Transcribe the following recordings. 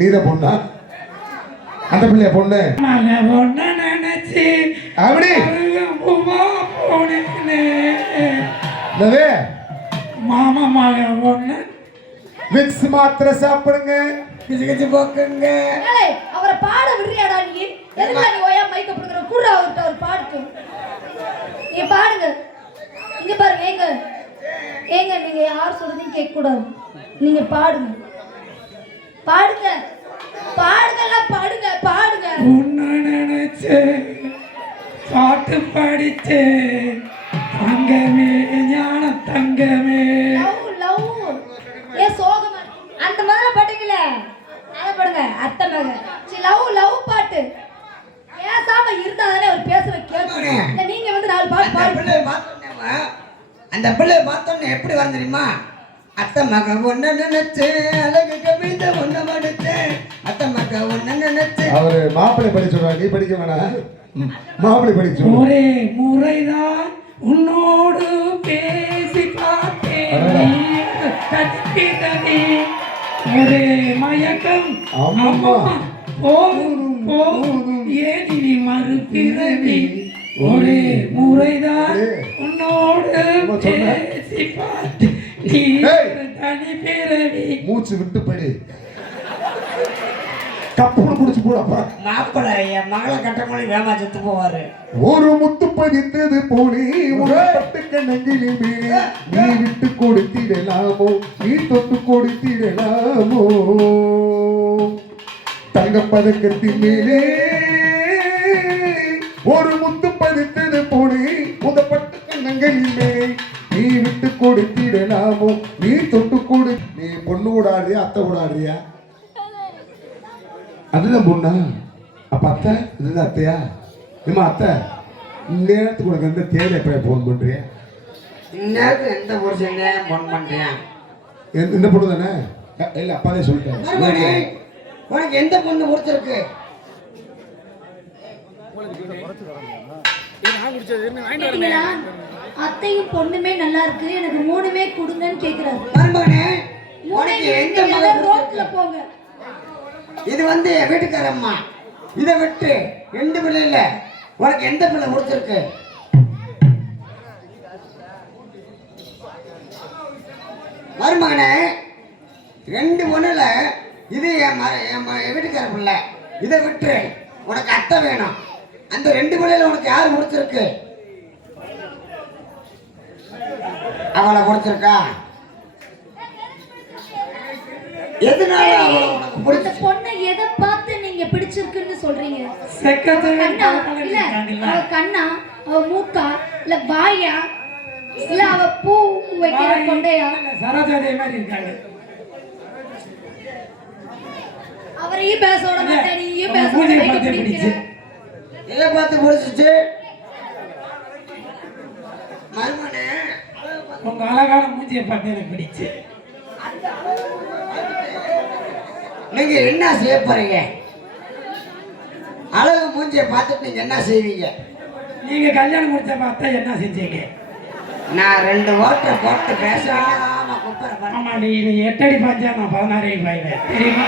நீத பொண்ணா அந்த பிள்ளைய பொண்ணு பொண்ணு நினைச்சு அப்படி மாமா மக பொண்ணு விக்ஸ் மாத்திரை சாப்பிடுங்க கிச்சு கிச்சு போக்குங்க. அவரை பாட விடுறியாடா நீ? எதுக்கு நீ ஓயா மைக்க புடுங்கற? கூட அவர்ட்ட ஒரு பாடுக்கு நீ பாடுங்க. இங்க பாருங்க ஏங்க ஏங்க நீங்க யார் சொல்றதையும் கேட்க கூடாது. நீங்க பாடுங்க பாடுங்க பாடுங்க பாடுங்க பாடுங்க. உன்னை நினைச்சு பாட்டு படிச்சே தங்கமே ஞான தங்கமே. லவ் லவ் ஏ சோகமா அந்த மாதிரி பாட்டுங்களே அத பாடுங்க. அத்தை மக சி லவ் லவ் பாட்டு பேசாம இருந்தா தானே அவர் பேசவே கேட்கணும். நீங்க வந்து நாலு பாட்டு பாடுங்க. அந்த பிள்ளை பார்த்தோன்னே எப்படி வந்து தெரியுமா? அத்தை மக ஒன்ன நினைச்சு அழகு கவிதை ஒன்ன மடுத்து அத்தை மக ஒன்ன நினைச்சு. அவரு மாப்பிள்ளை படிச்சுடுவா, நீ படிக்க வேணாம். மாப்பிள்ளை படிச்சு ஒரே முறைதான் உன்னோடு பேசி பார்த்தேன். ஒரே மயக்கம் ஏனி மறுபிறவி. ஒரே முறைதான் உன்னோடு பேசி பார்த்து தனி பிறவி. மூச்சு விட்டு படி கப்புனு குடிச்சு போடப்பா. மாப்பிள்ள என் மகளை கட்டமொழி வேமா செத்து போவாரு. ஒரு முத்து பதித்தது போனே பட்டுக்க நெஞ்சிலே மேலே நீ விட்டு கொடுத்திடலாமோ நீ தொட்டு கொடுத்திடலாமோ தங்க பதக்கத்தின் மேலே ஒரு முத்து பதித்தது போனே முத பட்டுக்க நெஞ்சிலே நீ விட்டு கொடுத்திடலாமோ நீ தொட்டு கொடு. நீ பொண்ணு கூட ஆடுறியா அத்தை கூட ஆடுறியா? அதுதான் பொண்ணா? அப்ப அத்தை இதுதான் அத்தையா? ஏமா அத்தை நேரத்துக்கு உனக்கு எந்த தேவை எப்ப போன் பண்றியா? இந்நேரத்துக்கு எந்த புருஷனே போன் பண்றியா? இந்த பொண்ணு தானே? இல்ல அப்பாவே சொல்லிட்டேன். உனக்கு எந்த பொண்ணு பிடிச்சிருக்கு? அத்தையும் பொண்ணுமே நல்லா இருக்கு, எனக்கு மூணுமே கொடுங்கன்னு கேக்குறாரு. மருமகனே உனக்கு எந்த மகள் ரோட்ல போங்க. இது வந்து வீட்டுக்காரம்மா. இதை விட்டு ரெண்டு பிள்ளை இல்ல, உனக்கு எந்த பிள்ளை முடிச்சிருக்கு? மருமகனே ரெண்டு பொண்ணுல இது என் வீட்டுக்கார பிள்ளை. இதை விட்டு உனக்கு அத்தை வேணும். அந்த ரெண்டு பிள்ளைல உனக்கு யார் முடிச்சிருக்கு? அவளை முடிச்சிருக்கா? எதனால அவளை உனக்கு பிடிச்ச? பொண்ணை எதை பார்த்து நீங்க பிடிச்சிருக்குன்னு சொல்றீங்க? அவ கண்ணா, அவ மூக்கா, இல்ல வாயா, இல்ல அவ பூ வைக்கிற கொண்டையா? சரோஜாதே மாதிரி இருக்காங்க. அவரையும் பேச விட மாட்டேன், நீயும் பேச மாட்டேன். எதை பார்த்து பிடிச்சிச்சு? மருமனே உங்க அழகான மூஞ்சியை பார்த்து எனக்கு பிடிச்சு. நீங்க என்ன செய்ய போறீங்க? அழகு மூஞ்சியை பார்த்துட்டு நீங்க என்ன செய்வீங்க? நீங்க கல்யாணம் முடிச்ச பார்த்தா என்ன செஞ்சீங்க? நான் 2 ஓட்டை போட்டு பேசாம குப்பரை. ஆமா நீ 8 அடி பாய்ச்சா நான் 16 அடி பாய்வேன் தெரியுமா?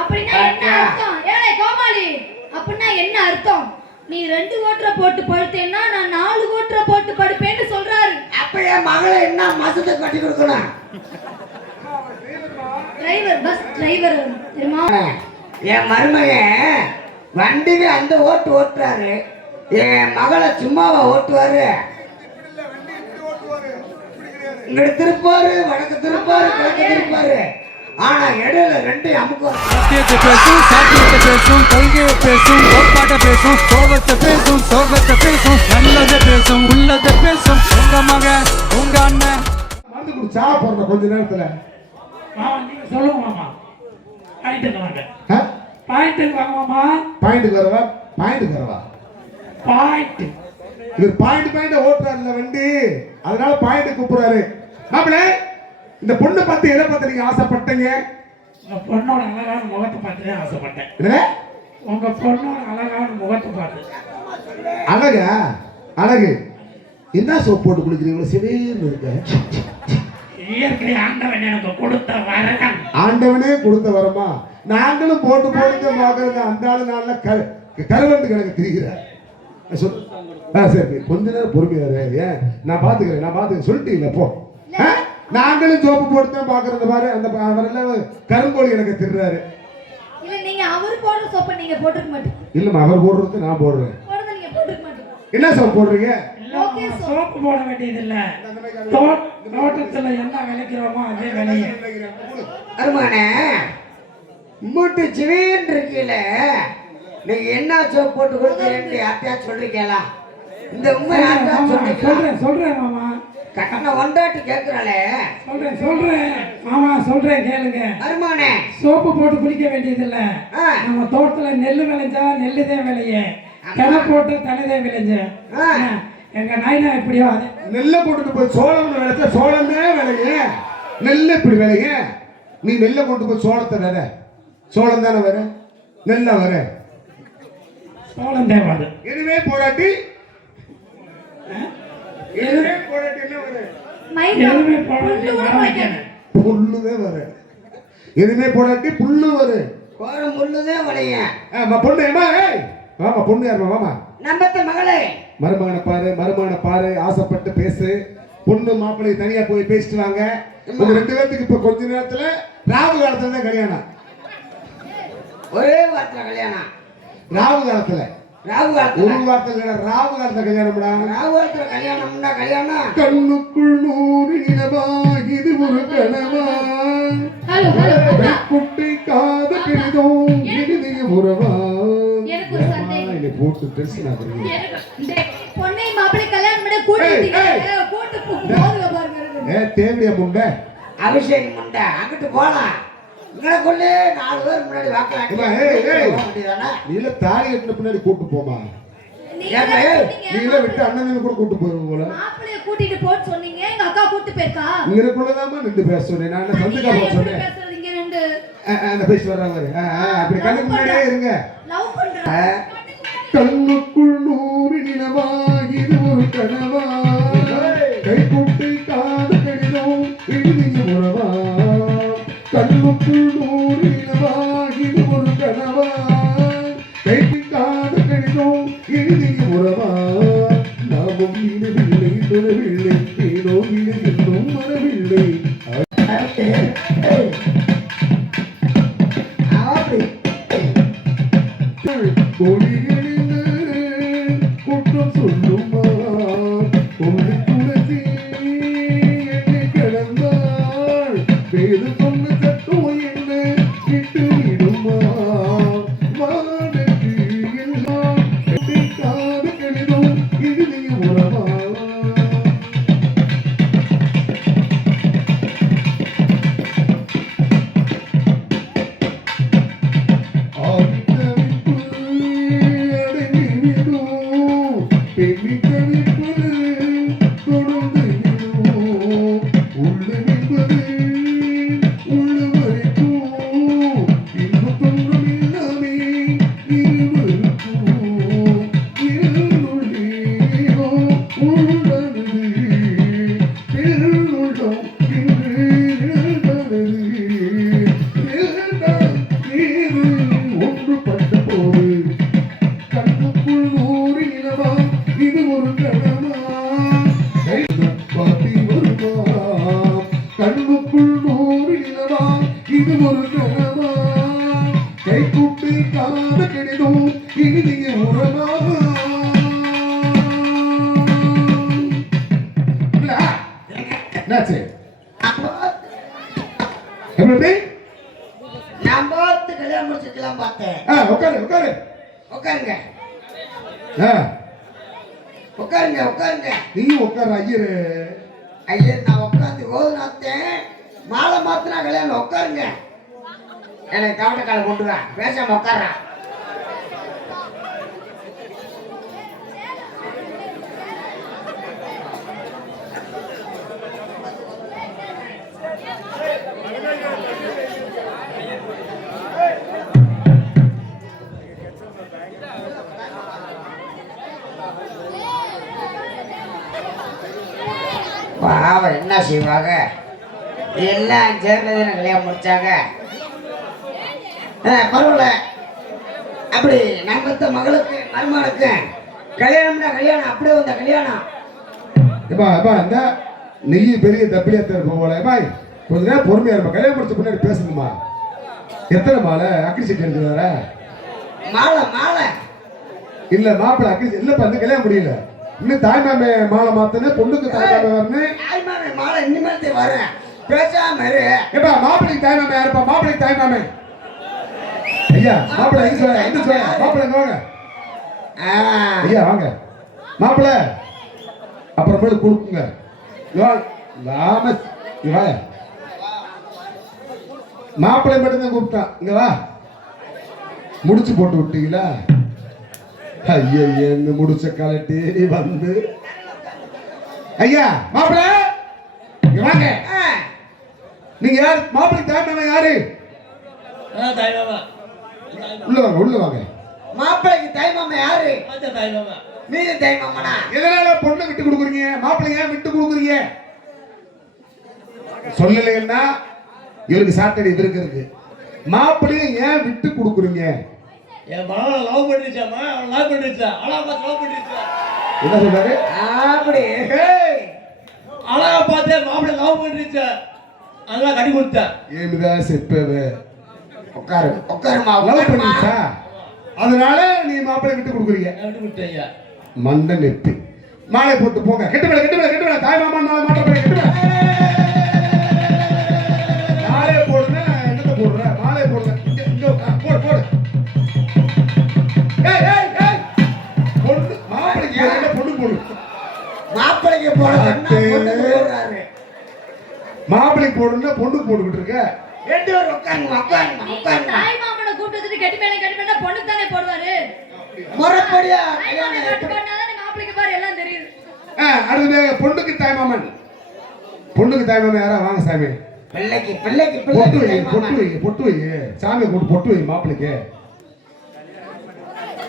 அப்படின்னா என்ன அர்த்தம்? ஏலே கோமாளி, அப்படின்னா என்ன அர்த்தம்? நீ 2 ஓட்டரை போட்டு படுத்தேன்னா நான் 4 ஓட்டரை போட்டு படுப்பேன்னு சொல்றாரு. அப்ப என் மகளை என்ன மாசத்தை கட்டி கொடுக்கணும்? டிரைவர், பஸ் டிரைவர் தெரியுமா? என் மருமகன் வண்டிக்கு அந்த ஓட்டுறாரு, என் மகளை சும்மாவா ஓட்டுவாரு? இங்கிட்டு திருப்பாரு, வடக்கு திருப்பாரு, கிழக்கு திருப்பாரு. ஆனா இடையில 2 அமுக்கும். சத்தியத்தை பேசும், சாத்தியத்தை பேசும், கொள்கையை பேசும், கோட்பாட்டை பேசும், கோபத்தை பேசும், சோகத்தை பேசும், நல்லதை பேசும், உள்ளதை பேசும். உங்க மகன், உங்க அண்ணன் மருந்து குடிச்சா போற கொஞ்ச நேரத்துல. நீங்க சொல்லுங்க மாமா. பாயிண்ட்டுக்கு வாங்க. பாயிண்ட்டுக்கு வாங்க மாமா. பாயிண்ட்டுக்கு வரவா? பாயிண்ட்டுக்கு வரவா? பாயிண்ட். இவர் பாயிண்ட் ஓட்டுறாருல வண்டி, அதனால பாயிண்ட் கூப்பிடுறாரு. மாப்பிள்ளை இந்த பொண்ணு பார்த்து எதை பார்த்து நீங்க ஆசைப்பட்டீங்க? உங்க பொண்ணோட அழகான முகத்தை பார்த்துதான் ஆசைப்பட்டேன். உங்க பொண்ணோட அழகான முகத்தை பார்த்து. அழகா? அழகு என்ன சோப் போட்டு குளிக்கிறீங்களோ சிவேர்னு இருக்க? இயற்கை ஆண்டவன் எனக்கு கொடுத்த வரகம். ஆண்டவனே கொடுத்த வரமா? நாங்களும் போட்டு போட்டு பார்க்கறது அந்த ஆளு நாள்ல கருவண்டு கணக்கு திரிகிறார். சரி கொஞ்ச நேரம் பொறுமையா ஏன் நான் பாத்துக்கிறேன் சொல்லிட்டீங்களா போ. நாங்களும் சோப்பு போட்டு தான் பாக்குறது பாரு. அந்த அவரெல்லாம் கருங்கோழி எனக்கு திர்றாரு. இல்ல நீங்க அவர் போடுற சோப்பை நீங்க போட்டுக்க மாட்டீங்க. இல்லம்மா அவர் போடுறது நான் போடுறேன். போடுறது நீங்க போட்டுக்க மாட்டீங்க. என்ன சோப்பு போடுறீங்க? ஓகே சோப்பு போட வேண்டியது இல்ல. தோட்டத்துல என்ன விளைக்கிறோமோ அதே விளைய. அருமானே மூட்டு சிவீன் இருக்கீல, நீங்க என்ன சோப்பு போட்டு கொடுத்தீங்கன்னு யார்கிட்டயா சொல்றீங்களா? இந்த உண்மை யார்கிட்ட சொல்றேன் மாமா. கண்ண ஒண்டாட்டி கேட்கிறாளே. சொல்றேன் மாமா சொல்றேன் கேளுங்க. அருமானே சோப்பு போட்டு குளிக்க வேண்டியது இல்ல. நம்ம தோட்டத்துல நெல்லு விளைஞ்சா நெல்லுதே விளைய, கிண போட்டு தனிதே விளைஞ்ச. எங்க நாயினா எப்படியோ அதே நெல்லை போட்டுட்டு போய் சோளம் விளைச்சா சோளமே விளைய. நெல் இப்படி விளைய. நீ நெல்லை கொண்டு போய் சோளத்தை வேற சோளம் தானே வர, நெல்லா வர. சோளம் தேவாது. எதுவே போராட்டி எதுவே போராட்டி என்ன வர? எதுவுமே போடாட்டி புல்லுதே வர. எதுவுமே போராட்டி புல்லு வர. கோரம் புல்லுதே வளைய. பொண்ணு ஏமா வாமா, பொண்ணு யாருமா வாமா. நம்பத்த மகளே மருமகனை பாரு ஆசைப்பட்டு பேசு. பொண்ணு மாப்பிள்ளை தனியா போய் பேசிட்டு வாங்க. உங்க 2 பேருக்கு இப்ப கொஞ்ச நேரத்துல ராவு காலத்துல தான் கல்யாணம். ஒரே வாரத்துல கல்யாணம். ராவு காலத்துல ஒரு வாரத்துல ராவு காலத்துல கல்யாணம்டா. ராவு காலத்துல கல்யாணம்னா கல்யாணம். கண்ணுக்குள் 100 நிலவா இது ஒரு கனவா, குட்டி காத கிழிதோம் இறுதிய உறவா. எனக்கு ஒரு சந்தேகம். இங்க போட்டு டென்ஷன் ஆகுறீங்க. பொண்ணை மாப்பிள்ளை கல்யாணம் பண்ண கூட்டிட்டீங்க. கூட்டி போடுங்க பாருங்க. தேவையா முண்டை அபிஷேகம் முண்டை அங்கிட்டு போலாம். இங்கக்குள்ளே 4 பேர் முன்னாடி வாக்கலாம். நீல தாலி கட்டின பின்னாடி கூட்டு போமா. நீல விட்டு அண்ணன் கூட கூட்டு போயிருங்க போல. மாப்பிள்ளைய கூட்டிட்டு போன்னு சொன்னீங்க, எங்க அக்கா கூட்டி போயிருக்கா. இங்கக்குள்ளதாமா நின்று பேச சொன்னேன். நான் சந்திக்கா போக சொன்னேன். பேசுறீங்க ரெண்டு அந்த பேசி வர்றாங்க. அப்படி கண்ணுக்கு முன்னாடியே இருங்க. லவ் பண்றேன். கண்ணுக்குள் 100 நிலவா இது ஒரு கனவா, கைக்குட்டை காத கடிதம் இறுதிய உறவா. கண்ணுக்குள் 100 நிலவா இது ஒரு கனவா, கைக்கு காத கடிதம் இறுதிய உறவா. நாமும் இனவில்லை துறவில்லை ஏனோ இது இன்னும் மனவில்லை. கோழிகளில் குற்றம் சொல்லுமா, கோழி குலத்தி என்னை கிடந்தாள், வேறு சொன்ன சட்டம் என்ன விட்டு விடுமா. மாடக்கு எல்லாம் காத கணிதம் இறுதிய உறவா. கண்ணுக்குள் 100 நிலவா இது ஒரு கனவா, கைக்குட்டி காத கடிதம் இறுதிய உறவா. என்னாச்சு? எப்படி? நான் பார்த்து கல்யாணம் முடிச்சுக்கலாம் பார்த்தேன். உட்காருங்க உட்காருங்க உட்காருங்க. நீ உட்கார ஐயரு. ஐயா நான் உட்காந்து ஓதுனாத்தேன். மாலை மாத்தினா கல்யாணம். உட்காருங்க. எனக்கு கவனக்கால கொண்டு வா. பேசாம உட்கார்றா. பாவம் என்ன செய்வாங்க? எல்லாம் சேர்ந்தது கல்யாணம் முடிச்சாங்க. பரவாயில்ல. அப்படி நான் பெத்த மகளுக்கு மருமகளுக்கு கல்யாணம்னா கல்யாணம் அப்படியே வந்த கல்யாணம். இந்த நெய் பெரிய தப்பிலியா இருப்போம் போல. கொஞ்ச நேரம் பொறுமையா இருப்பா. கல்யாணம் முடிச்ச பின்னாடி பேசணுமா? எத்தனை மாலை அக்கிரி சீட்டு இருக்குதார? மாலை மாலை இல்ல மாப்பிள்ள அக்கிரி இல்லப்பா. இந்த கல்யாணம் முடியல. இன்னும் தாய்மாமே மாலை மாத்தனே, பொண்ணுக்கு தாய்மாமே வரணும். தாய்மாமே மாலை இனிமேல் வரேன். பேசாம இரு. எப்பா மாப்பிள்ளைக்கு தாய்மாமே யாருப்பா? மாப்பிள்ளைக்கு தாய்மாமே ஐயா. மாப்பிள்ளை எங்க சொல்ல என்ன சொல்ல? மாப்பிள்ளை எங்க வாங்க ஐயா, வாங்க மாப்பிள்ளை. அப்புறமேல கொடுக்குங்க. மாப்பிள்ளை மட்டும்தான் கூப்பிட்டான். இங்க வா. முடிச்சு போட்டு விட்டீங்களா? ஐயா என்ன முடிச்ச கலட்டி வந்து ஐயா மாப்பிள்ளை இங்க வாங்க. நீங்க யார்? மாப்பிள்ளைக்கு தாய்மாமா யாரு? உள்ள வாங்க, உள்ள வாங்க. மாப்பிள்ளைக்கு தாய்மாமா யாரு? நீங்க தாய்மாமனா? எதனால பொண்ணை விட்டு கொடுக்குறீங்க? மாப்பிள்ளை ஏன் விட்டு கொடுக்குறீங்க? சொல்லலைன்னா இவருக்கு சாட்டடி இருக்கு. மாப்பிள்ளைய ஏன் விட்டு கொடுக்குறீங்க? என் மகளை லவ் பண்ணிச்சாமா, அவன் லவ் பண்ணிச்சா, அழகா லவ் பண்ணிச்சா. என்ன சொல்றாரு? அப்படி அழகா பார்த்தே மாப்பிள்ளை லவ் பண்ணிச்சா, அதெல்லாம் கட்டி கொடுத்தா. ஏமிதா செப்பவே உட்காரு உட்காருமா. லவ் பண்ணிச்சா, அதனால நீ மாப்பிள்ளை விட்டு கொடுக்குறீங்க. விட்டு கொடுத்தீங்க. மண்டை நெப்பி. மாலை போட்டு போங்க. கெட்டுவேல கெட்டுவேல கெட்டுவேல. தாய் மாமா மாலை மாட்ட போய் கெட்டுவேல. மாலை போடுனா என்னத்த போடுற? மாலை போடுற. இங்க போடு போடு. ஏய் ஏய் ஏய். பொண்ணு மாப்பிளைக்கு என்ன பொண்ணு போடு. மாப்பிளைக்கு போட சொன்னா பொண்ணு போடுறாரு. மாப்பிளைக்கு போடுனா பொண்ணு போட்டுக்கிட்டு இருக்க. ரெண்டு பேரும் உட்காருங்க உட்காருங்க உட்காருங்க. தாய் மாமனை கூப்பிட்டு கெட்டி மேல பொண்ணுக்கு தானே போடுவாரு. முறைப்படியா தாய்மாமனை கட்டு பண்ணாதான் மாப்பிளைக்கு பாரு எல்லாம் தெரியுது. அடுத்து பொண்ணுக்கு தாய்மாமன். பொண்ணுக்கு தாய்மாமன் யாரா? வாங்க சாமி. பிள்ளைக்கு பிள்ளைக்கு பொட்டு வை பிள்ளைக்கு பொட்டு வை பொட்டு வை. சாமி கூட்டு பொட்டு வை மாப்பிளைக்கு.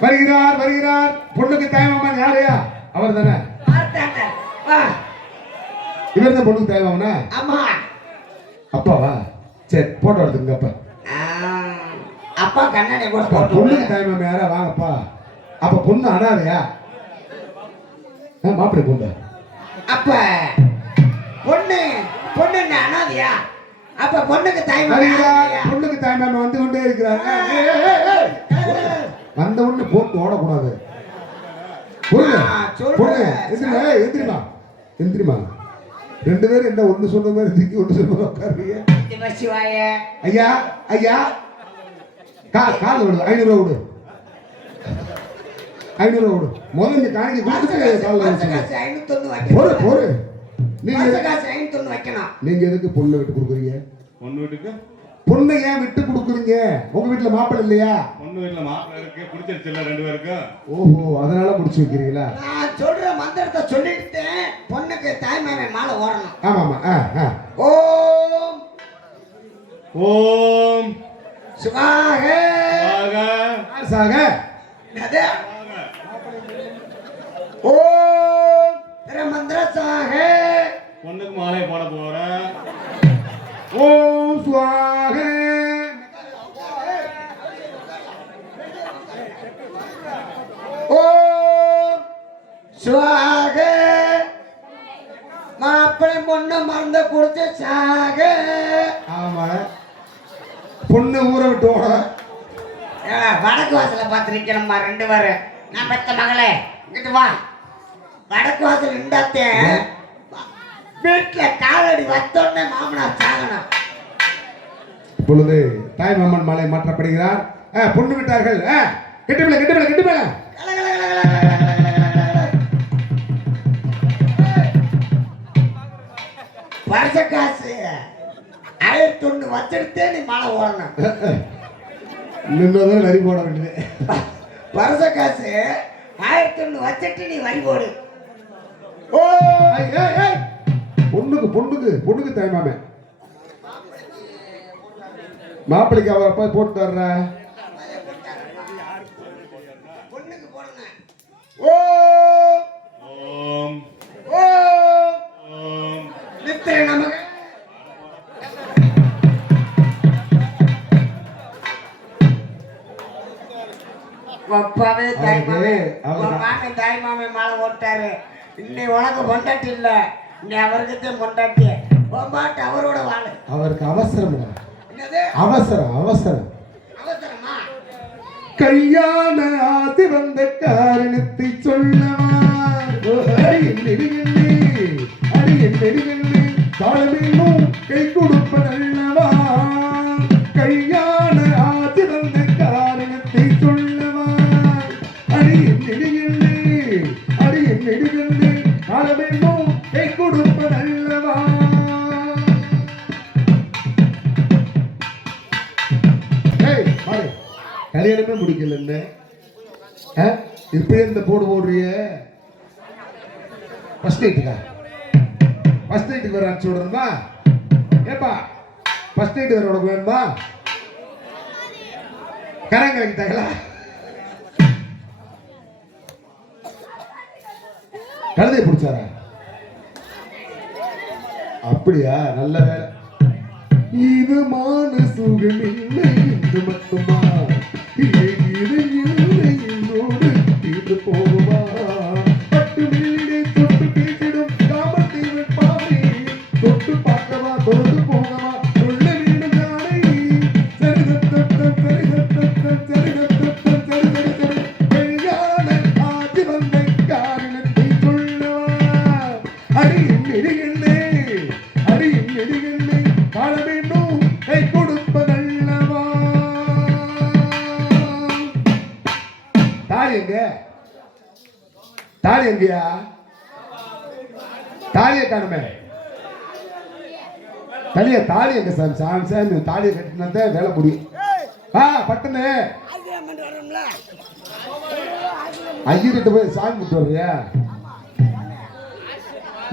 வருகிறார் வருகிறார். பொண்ணுக்கு தாய்மாமன் யாரையா? அவர் தானே. பார்த்தாங்க. வா. இவர் தான் பொண்ணுக்கு தாய்மாமனா? ஆமா. அப்பாவா? சரி போட்டோ எடுத்துங்க. அப்பா அப்பா கண்ணாடி கூட போட்டு. பொண்ணுக்கு தாய்மாமன் யாரா? வாங்கப்பா. அப்ப பொண்ணு அனாதையா? மாப்பிள்ளை பொண்ணு. அப்ப பொண்ணு பொண்ணு என்ன அனாதையா? அப்ப பொண்ணுக்கு தாய்மாமன். பொண்ணுக்கு தாய்மாமன் வந்து கொண்டே இருக்கிறாங்க. வந்த உடனே போட்டு ஓடக்கூடாது. எந்திரிமா எந்திரிமா. ரெண்டு பேரும் என்ன ஒண்ணு சொன்ன மாதிரி திக்கி ஒண்ணு சொன்ன மாதிரி உட்காருங்க. ஐயா ஐயா கால் விடு. 500 ரூபா விடு. 500 ரூபா விடு. முதல்ல காணிக்கு கொடுத்துட்டு காலில் போரு போரு. நீங்க எதுக்கு பொண்ணு விட்டு கொடுக்குறீங்க? பொண்ணு வீட்டுக்கு பொண்ணை ஏன் விட்டு கொடுக்குறீங்க? உங்க வீட்டுல மாப்பிள்ளை இல்லையா? பொண்ணு வீட்டுல மாப்பிள்ளை இருக்கு, பிடிச்சிருச்சுல்ல ரெண்டு பேருக்கு. ஓஹோ, அதனால முடிச்சு வைக்கிறீங்களா? நான் சொல்ற மந்திரத்தை சொல்லிட்டேன். பொண்ணுக்கு தாய்மாமன் மாலை ஓடணும். ஆமாமா. ஓம் ஓம் சுகாக சாக. ஓம் திருமந்திர சாக. பொண்ணுக்கு மாலை போட போறேன். ஓம் சுவாக. ஓம் சுவாக. மாப்பிள்ளை பொண்ணு மறந்து குடிச்சு சாக. ஆமா, பொண்ணு ஊரை விட்டு ஓட. வடக்கு வாசல பார்த்து நிக்கணுமா ரெண்டு பேரும்? நான் பெத்த மகளே இங்கிட்டு வா. வடக்கு வாசல் நின்றாத்தே வீட்டுல காலடி வத்தோடனே மாமனார் சாகணும். இப்பொழுது தாய்மாமன் மாலை மாற்றப்படுகிறார். பொண்ணு விட்டார்கள். கெட்டு மேல கெட்டு மேல கெட்டு மேல. வருஷ காசு 1001 வச்சிருத்தே நீ மழை ஓடணும். நின்னதான் வரி போட வேண்டியது. வருஷ காசு 1001 வச்சிட்டு நீ வரி போடு. ஓ பொண்ணுக்கு பொண்ணுக்கு பொண்ணுக்கு தாய்மாமே. மாப்பிளைக்கு அவர் அப்பா போட்டு தர்ற. பொண்ணுக்கு போடணும். ஓம் ஓம் ஓம் ஓம் நித்திரை நமக்கு. அப்பாவே தாய் மாமே அவருக்கு- மாமன் தாய் மாமன் மாலை போட்டாரு. இன்னை உனக்கு பொண்டாட்டி இல்ல, நீ அவருக்குத்தான் பொண்டாட்டி. பொம்பாட்டு அவரோட வாழு. அவருக்கு அவசரம் இல்ல. என்னது அவசரம் அவசரம். அவசரமா? கல்யாண ஆதி வந்த காரணத்தை சொல்லவா? அடியின் நெடுகின்றே தாழமேலும் கை கொடுப்பதல்லவா? கல்யாண ஆதி வந்த காரணத்தை சொல்லவா? அடியின் நெடுகின்றே தாழமேலும் கை கொடுப்பதல்லவா? கல்யாணமே முடிக்கல இப்ப இந்த போடு போடுறிய ஃபர்ஸ்ட் நைட்டுக்கு வர அனுப்பிச்சு விடுறா? ஏப்பா ஃபர்ஸ்ட் நைட் வர உனக்கு வேணுமா? கரங்கலக்கிட்டாங்களா? கழுதை பிடிச்சாரா? அப்படியா? நல்ல வேலை. இது மான சுகமில்லை என்று மட்டுமா? இல்லை இது இல்லை என்னோடு தீர்ந்து போகுமா? பட்டு மில்லிடை தொட்டு பேசிடும் காமத்தை வெப்பாமே. தொட்டு பார்க்கவா தொழுது போகவா சொல்ல வேண்டும் தானே. சரி தத்தம் சரி தத்தம் சரி தத்தம் சரி சரி சரி. கல்யாண ஆதி வந்த காரணத்தை சொல்லவா? அடியின் நெடுகின்றே காண வேண்டும் கை கொடுப்பதல்லவா? தாலி எங்க? தாலி எங்கயா? தாலியை காணுமே. தாலி எங்க சாமி? சாமி சாமி தாலியை கட்டினா வேலை முடியும். பட்டுன்னு ஐயர்கிட்ட போய் சாமி குட்டு வர்றியா?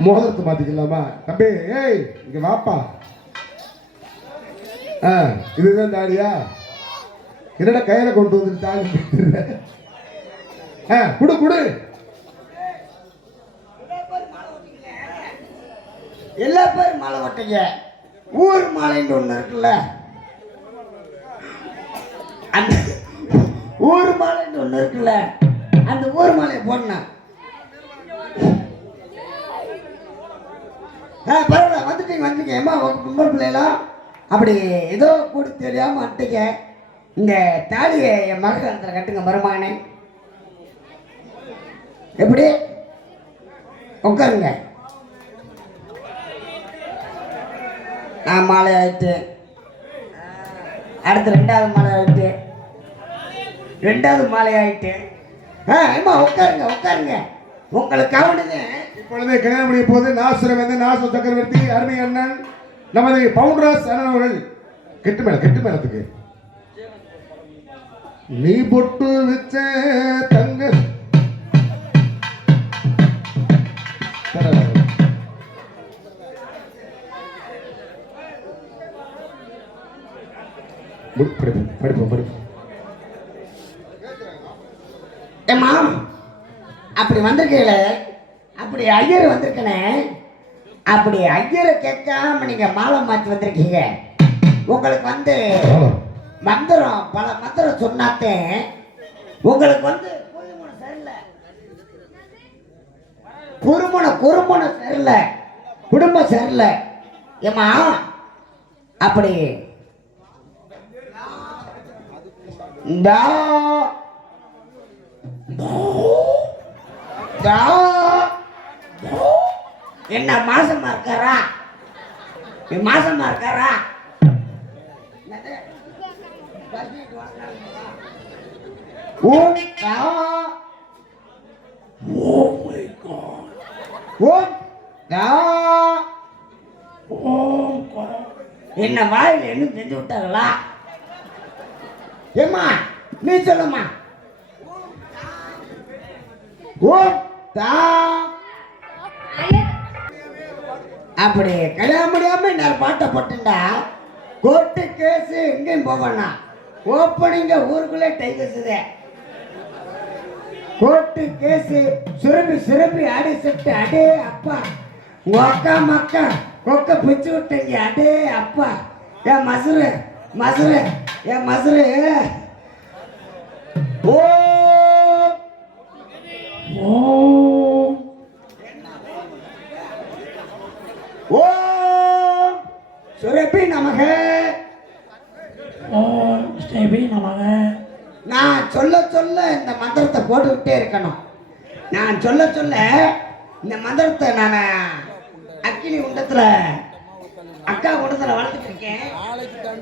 மோதிரத்தை மாத்திக்கலாமா? தம்பி ஏய் இங்க வாப்பா. இதுதான் தாலியா? என்னடா கையில கொண்டு வந்து தாலி குடு குடு. எல்லா பேரும் மாலை ஓட்டீங்க. ஊர் மாலைன்னு ஒண்ணு இருக்குல்ல, அந்த ஊர் மாலைன்னு ஒண்ணு இருக்குல்ல, அந்த ஊர் மாலையை போடணும். பரவாயில்ல, வந்துட்டீங்க. ஏமா பொம்பளை பிள்ளைலாம் அப்படி ஏதோ கூடி தெரியாம அட்டைங்க. இந்த தாலியை என் மகத்தில் கட்டுங்க மருமகனே. எப்படி உட்காருங்க. நான் மாலை ஆயிட்டு, அடுத்து ரெண்டாவது மாலை ஆயிட்டு. ஏமா உட்காருங்க. உங்களுக்கு கவனிங்க. இப்பொழுது கல்யாணம் முடிய போது நாச சக்கரவர்த்தி அருமை அண்ணன் நமது பவுண்டராஸ் அண்ணன் அவர்கள் கெட்டு மேளத்துக்கு நீ பொட்டு வச்ச தங்க படிப்போம். ஏம்மா அப்படி வந்திருக்கீங்களே, அப்படி ஐயர் வந்திருக்கனே, அப்படி ஐயரை கேட்காம நீங்க மாலை மாற்றி வந்திருக்கீங்க. உங்களுக்கு வந்து மந்திரம் பல மந்திரம் சொன்னாத்தே உங்களுக்கு வந்து குறுமுனை சரியில்லை, குடும்பம் சரியில்லை. ஏம்மா அப்படி என்ன மாசமா இருக்காரா? என்ன வாயில என்ன செஞ்சு விட்டாங்களா? ஏமா நீ சொல்லுமா. அப்படி கல்யாணம் முடியாம நான் பாட்டை போட்டுண்டா கோர்ட்டு கேஸ் எங்கேயும் போகணும். ஓப்பனிங்க ஊருக்குள்ளே டைகர்ஸுதே. கோர்ட்டு கேஸ் சுரபி ஆடி செட்டு. அடே அப்பா உங்க அக்கா மக்கா கொக்க பிச்சு விட்டீங்க. அடே அப்பா என் மசுரு ஓ நான் சொல்ல சொல்ல இந்த மந்திரத்தை போட்டுக்கிட்டே இருக்கணும். நான் சொல்ல சொல்ல இந்த மந்திரத்தை நான் அக்கினி குண்டத்துல அக்கா குண்டத்துல வளர்த்துட்டு இருக்கேன்.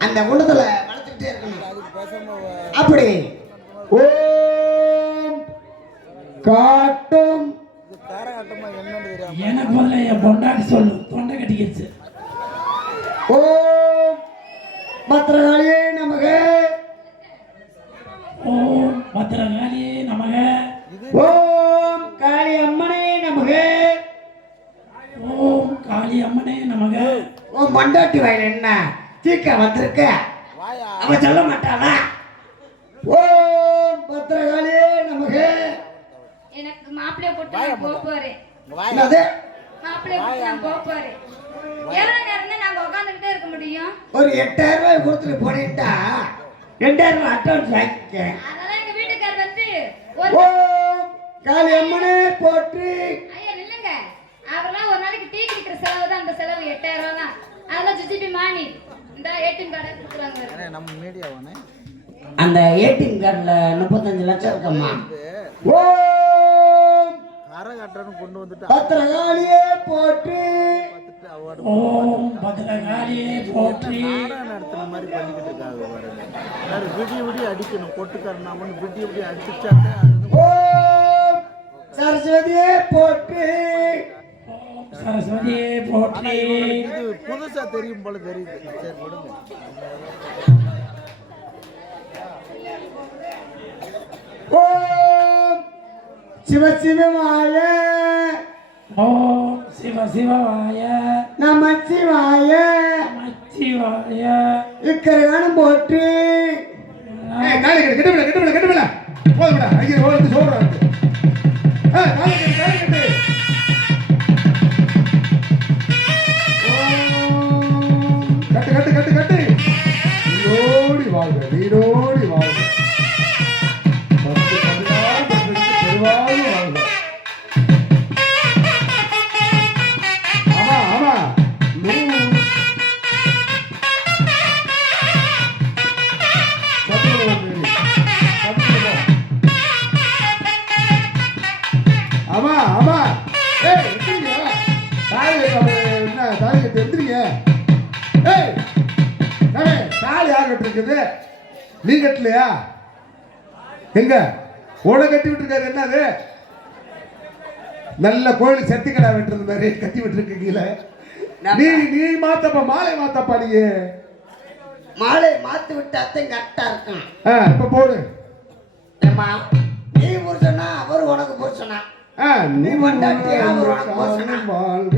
அந்த குண்டத்துல வளர்த்துக்கிட்டே இருக்கணும். அப்படி ஓம் காட்டும் எனக்கு முதல்ல என் பொண்டாட்டி சொல்லு, தொண்டை கட்டிக்கிடுச்சு. ஓம் பத்ரகாளியே நமக. ஓம் பத்திரகாளியே நமக. ஓம் காளி அம்மனே நமக. ஓம் காளி அம்மனே நமக. உன் பொண்டாட்டி வாயில என்ன தீக்க வந்திருக்க? அவன் சொல்ல மாட்டாளா? ஓம் பத்ரகாளியே நமக. எனக்கு மாப்பிள்ளைய போட்டு நான் போக போறேன். என்னது? மாப்பிள்ளைய போட்டு நான் போக போறேன். எவ்வளவு நேரம் தான் நாங்க உட்காந்துக்கிட்டே இருக்க முடியும்? ஒரு 8000 ரூபாய் கொடுத்துட்டு போனீட்டா 2000 ரூபாய் அட்வான்ஸ் வாங்கிக்க. அதெல்லாம் எங்க வீட்டுக்காரர் வந்து ஒரு ஓம் காளி அம்மனே போற்றி. ஐயா நில்லுங்க. அவரெல்லாம் ஒரு நாளைக்கு டீ குடிக்கிற செலவு தான், அந்த செலவு 8000 ரூபா தான். அதெல்லாம் ஜிஜிபி மாணி இந்த ஏடிஎம் கார்டை கொடுக்குறாங்க. அந்த ஏடிஎம் கார்டுல 35 லட்சம் இருக்கம்மா. ஓம் பத்ரகாளியே போற்றி. ஓம் பத்திரகாளியே போற்றி. ஓம் சரஸ்வதியே போற்றி. ஓம் சரஸ்வதியே போற்றி. புதுசா தெரியும் போல தெரியுது. சரி கொடுங்க. ஓம் சிவசிவமாய ஓம் சிவ சிவாய நமச்சிவாய நமச்சிவாய. இக்கரகானம் போற்றி. ஏய் காலை கட்டு கட்டு விட போதுடா ஐயோ ஓடுது சோறாரு. காலை கட்டு கட்டு கட்டு கட்டு நீரோடி வாழ்க நீரோடி வாழ்க பெருவாழ்வு வாழ்க. ஆமா ஆமா ஆமா ஆமா ஏய் எந்திரிங்க தாலி என்ன தாலி கட்டு எந்திரிங்க. ஏய் தாலி யார் கட்டிருக்குது? நீ கட்டலையா? எங்க உன கட்டி விட்டுருக்காரு? என்னது நல்ல கோயில் சத்தி கடை வெட்டுறது மாதிரி கட்டி விட்டுருக்கு கீழே. நீ நீ மாத்தப்பா மாலை மாத்தப்பா நீ மாலை மாத்து விட்டாத்தான் கரெக்டா இருக்கும். இப்ப போடு. ஏம்மா நீ புருஷனா அவர் உனக்கு புருஷனா? நீ பொண்டாட்டி அவர் உனக்கு புருஷனா? வாழ்க